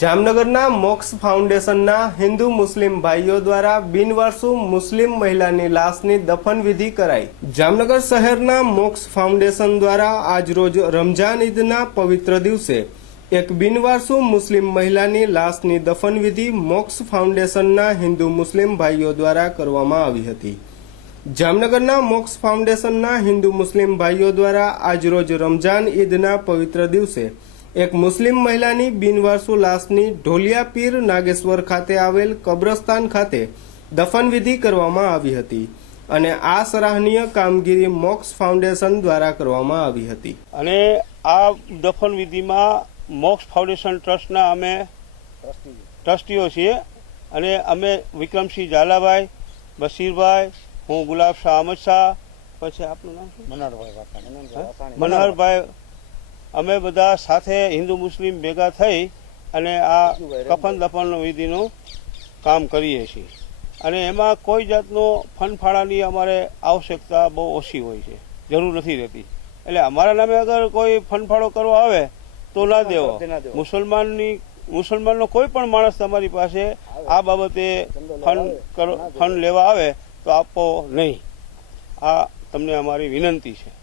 જામનગરના મોક્ષ ફાઉન્ડેશનના હિન્દુ મુસ્લિમ ભાઈઓ દ્વારા બિનવારસુ મુસ્લિમ મહિલાની લાશની દફન વિધિ કરાઈ। જામનગર શહેરના મોક્ષ ફાઉન્ડેશન દ્વારા આજરોજ રમજાન ઈદના પવિત્ર દિવસે એક બિનવારસુ મુસ્લિમ મહિલાની લાશની દફન વિધિ મોક્ષ ફાઉન્ડેશનના હિન્દુ મુસ્લિમ ભાઈઓ દ્વારા કરવામાં આવી હતી। જામનગરના મોક્ષ ફાઉન્ડેશનના હિન્દુ મુસ્લિમ ભાઈઓ દ્વારા આજરોજ રમજાન ઈદના પવિત્ર દિવસે એક મુસ્લિમ મહિલાની બિનવારસુ લાશની ઢોલિયા પીર નાગેશ્વર ખાતે આવેલ કબ્રસ્તાન ખાતે દફન વિધિ કરવામાં આવી હતી અને આ સરાહનીય કામગીરી મોક્ષ ફાઉન્ડેશન દ્વારા કરવામાં આવી હતી। અને આ દફન વિધિમાં મોક્ષ ફાઉન્ડેશન ટ્રસ્ટના અમે ટ્રસ્ટીઓ છીએ અને અમે વિક્રમસિંહ ઝાલાભાઈ, બશીરભાઈ, હું ગુલાબ શાહ અહમદ શાહ, પછી આપનું નામ મનહરભાઈ, અમે બધા સાથે હિન્દુ મુસ્લિમ ભેગા થઈ અને આ કફન દફન વિધિનું કામ કરીએ છીએ અને એમાં કોઈ જાતનો ફંડફાળાની અમારે આવશ્યકતા બહુ ઓછી હોય છે, જરૂર નથી રહેતી। એટલે અમારા નામે અગર કોઈ ફંડફાળો કરવા આવે તો ના દેવો। મુસલમાનનો કોઈ પણ માણસ તમારી પાસે આ બાબતે ફંડ લેવા આવે તો આપો નહીં, આ તમને અમારી વિનંતી છે।